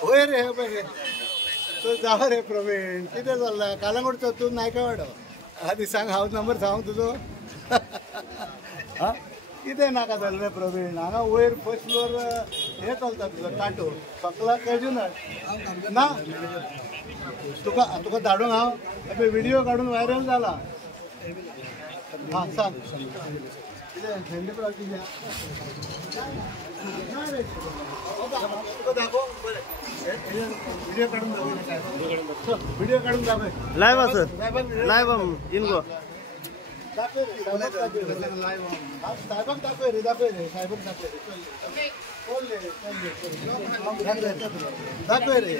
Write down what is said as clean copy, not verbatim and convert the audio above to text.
होय रे पळय तो जाव रे प्रवीण कितें चल्लां कालांगूटचो तूं नायका वाडो आदी सांग हांव नंबर सांग तुजो हा कितें नाका जालें रे प्रवीण हांगा वयर फर्स्ट फ्लोर हें चलता तुजो टाटो सकला कॅज्युनट ना तुका तुका धाडूंक हांव व्हिडियो काडून व्हायरल जाला हां सांग कितें हँडीक्राफ्ट कितें तुका दाखव व्हिडिओ काढून व्हिडिओ काढून दाखव लाईव्ह सर लाईव्ह इनको साहेबांक दाखव रे साहेबांक दाखव रे